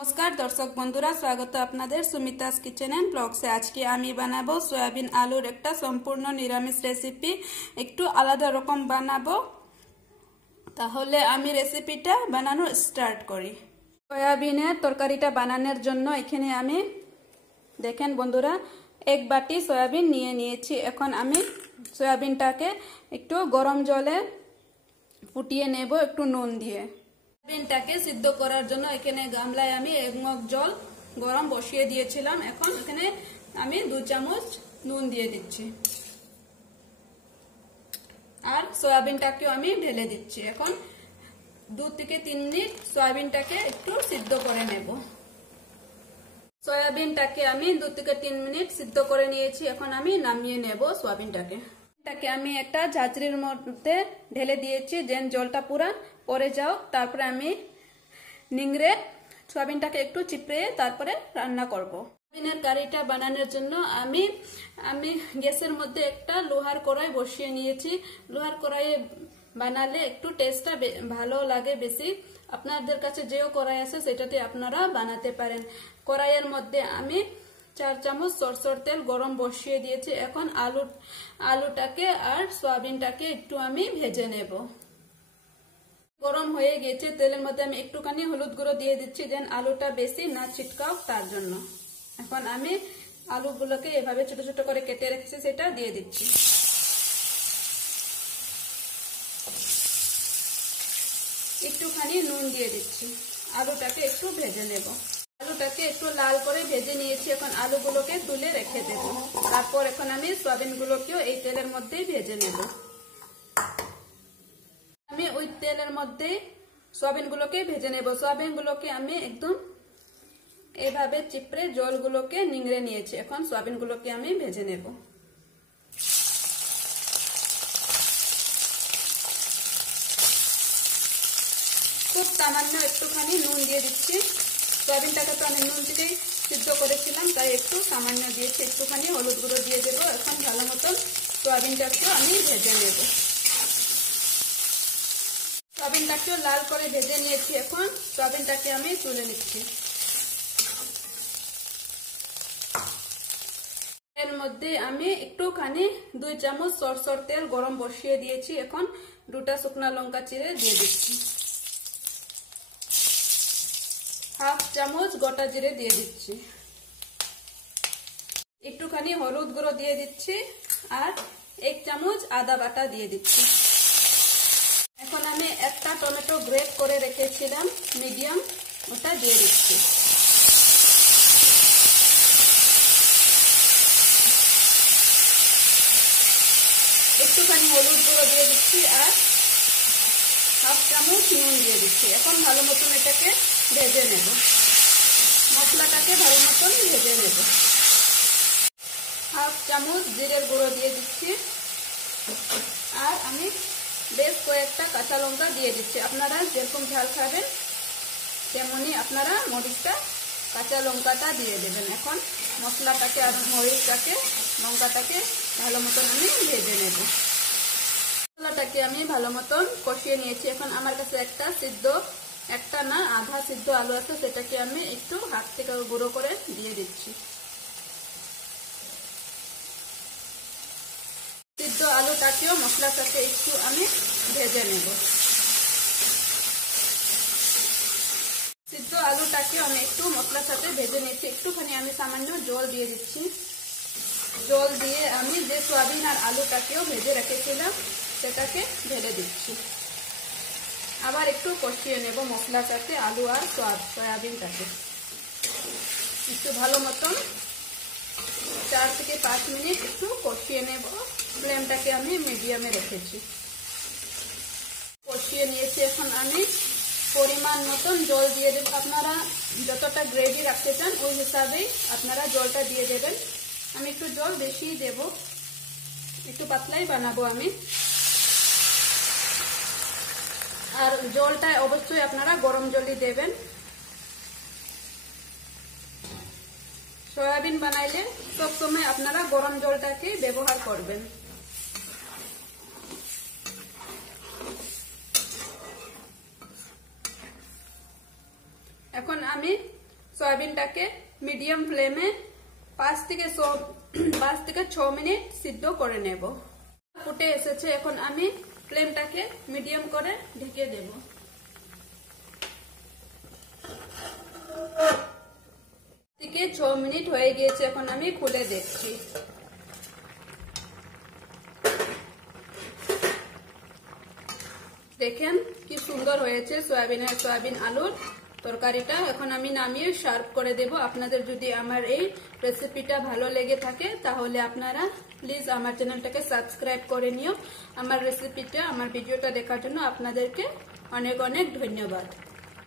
नमस्कार दर्शक बंधुरा स्वागत आपनादेर सुमितास किचेन एंड ब्लग्से। आज के आमी बानाबो सोयाबिन आलूर एकटा सम्पूर्ण निरामिष रेसिपि। एकटू आलादा रकम बानाबो। ताहले आमी रेसिपिटा बानानो स्टार्ट करी। सोयाबिनेर तरकारिटा बानानोर जन्य एखाने आमी देखें बंधुरा एक बाटी सोयाबिन निये नियेछि। एखन आमी सोयाबिनटाके एकटू गरम जले फुटिये नेब एकटू नुन दिए। सोयाबिनटाके सिद्ध करार जন্য এখানে গামলায় আমি এক মগ জল গরম বসিয়ে দিয়েছিলাম। এখন এখানে আমি 2 চামচ নুন দিয়ে দিচ্ছি আর সয়াবিনটাকে আমি ঢেলে দিচ্ছি। এখন 2 থেকে 3 মিনিট সয়াবিনটাকে একটু সিদ্ধ করে নেব। সয়াবিনটাকে আমি 2 থেকে 3 মিনিট সিদ্ধ করে নিয়েছি। এখন আমি নামিয়ে নেব সয়াবিনটাকে। এটাকে আমি একটা ঝাঁঝরির মধ্যে ঢেলে দিয়েছি যেন জলটা পুরো পড়ে যাও। তারপরে আমি নিংড়ে সয়াবিনটাকে একটু চিপড়ে তারপরে রান্না করব। সয়াবিনের কারিটা বানানোর জন্য আমি গ্যাসের মধ্যে একটা লোহার কড়াই বসিয়ে নিয়েছি। লোহার কড়াইয়ে বানালে একটু টেস্টটা ভালো লাগে বেশি। আপনাদের কাছে যেও কড়াই আছে সেটাতে আপনারা বানাতে পারেন। কড়াইয়ের মধ্যে আমি 4 চামচ সরষের তেল গরম বসিয়ে দিয়েছি। এখন আলুটাকে আর সয়াবিনটাকে একটু আমি ভেজে নেব। গরম হয়ে গেছে, তেলের মধ্যে আমি একটুখানি হলুদ গুঁড়ো দিয়ে দিচ্ছি যেন আলুটা বেশি না ছিটকাও তার জন্য। এখন আমি আলুগুলোকে এভাবে ছোট ছোট করে কেটে রেখেছি সেটা দিয়ে দিচ্ছি। একটুখানি নুন দিয়ে দিচ্ছি। আলুটাকে একটু ভেজে নেব। আলুটাকে একটু লাল করে ভেজে নিয়েছি। এখন আলুগুলোকে তুলে রেখে দেব। তারপর এখন আমি সয়াবিনগুলোকেও এই তেলের মধ্যেই ভেজে নেব। আমি ওই তেলের মধ্যে সয়াবিনগুলোকে ভেজে নেব। সয়াবিনগুলোকে আমি একদম এইভাবে চিপড়ে জলগুলোকে নিংড়ে নিয়েছি। এখন সয়াবিনগুলোকে আমি ভেজে নেব। খুব সামান্য একটুখানি নুন দিয়ে দিচ্ছি। সয়াবিনটাকে তো আমি নুন দিয়েই সিদ্ধ করেছিলাম, তাই একটু সামান্য দিয়েছি। একটুখানি হলুদ গুঁড়ো দিয়ে দেবো। এখন ভালো মতন সয়াবিনটাকেও আমি ভেজে নেব। সয়াবিনটাকেও লাল করে ভেজে নিয়েছি। এখন সয়াবিনটাকে আমি তুলে নিচ্ছি। এর মধ্যে আমি একটুখানি 2 চামচ সরষের তেল গরম বসিয়ে দিয়েছি। এখন 2টা শুকনো লঙ্কা চিড়ে দিয়ে দিচ্ছি। 1/2 চামচ গোটা জিরে দিয়ে দিচ্ছি। একটুখানি হলুদ গুঁড়ো দিয়ে দিচ্ছি আর 1 চামচ আদা বাটা দিয়ে দিচ্ছি। এখন আমি একটা টমেটো গ্রেট করে রেখেছিলাম মিডিয়াম, ওটা দিয়ে দিচ্ছি। একটুখানি হলুদ গুঁড়ো দিয়ে দিচ্ছি আর 1/2 চামচ নুন দিয়ে দিচ্ছি। এখন ভালো মতন এটাকে ভেজে নেব। মশলাটাকে ভালো মতন ভেজে নেব। 1/2 চামচ জিরের গুঁড়ো দিয়ে দিচ্ছি আর আমি বেশ কয়েকটা কাঁচা লঙ্কা দিয়ে দিচ্ছি। আপনারা যেরকম ঝাল খাবেন তেমনি আপনারা মরিচটা কাঁচা লঙ্কাটা দিয়ে দেবেন। এখন মশলাটাকে আর মরিচটাকে লঙ্কাটাকে ভালো মতন আমি ভেজে নেব। মশলাটাকে আমি ভালো মতন কষিয়ে নিয়েছি। এখন আমার কাছে একটা না আধা সিদ্ধ আলু আছে, সেটাকে আমি একটু হাত থেকে গুঁড়ো করে দিয়ে দিচ্ছি। সিদ্ধ আলুটাকেও মশলার সাথে একটু আমি ভেজে নেব। সিদ্ধ আলুটাকেও আমি একটু মশলার সাথে ভেজে নিচ্ছি। একটুখানি আমি সামান্য জল দিয়ে দিচ্ছি। জল দিয়ে আমি যে সয়াবিন আর আলুটাকেও ভেজে রেখেছিলাম সেটাকে ঢেলে দিচ্ছি। আবার একটু কষিয়ে নেব মশলার সাথে আলু আর সয়াবিনটাকে। একটু ভালো মতন 4 থেকে 5 মিনিট একটু কষিয়ে নেব। ফ্লেমটাকে আমি মিডিয়ামে রেখেছি। কষিয়ে নিয়েছি। এখন আমি পরিমাণ মতন জল দিয়ে দেব। আপনারা যতটা গ্রেভি রাখতে চান ওই হিসাবেই আপনারা জলটা দিয়ে দেবেন। আমি একটু জল বেশি দেব, একটু পাতলাই বানাবো আমি। আর জলটা অবশ্যই আপনারা গরম জলই দেবেন। সয়াবিন বানাইলে সবসময় আপনারা গরম জলটাকে ব্যবহার করবেন। এখন আমি সয়াবিনটাকে মিডিয়াম ফ্লেমে 5 থেকে 6 মিনিট সিদ্ধ করে নেব। ফুটে এসেছে, এখন আমি ফ্লেমটাকে মিডিয়াম করে ঢেকে দেব। 5 থেকে 6 মিনিট হয়ে গিয়েছে, এখন আমি খুলে দেখছি। দেখেন কি সুন্দর হয়েছে সয়াবিন আলুর তরকারিটা। এখন আমি নামিয়ে সার্ভ করে দেব। আপনাদের যদি আমার এই রেসিপিটা ভালো লেগে থাকে তাহলে আপনারা প্লিজ আমার চ্যানেলটাকে সাবস্ক্রাইব করে নিও। আমার ভিডিওটা দেখার জন্য আপনাদেরকে অনেক অনেক ধন্যবাদ।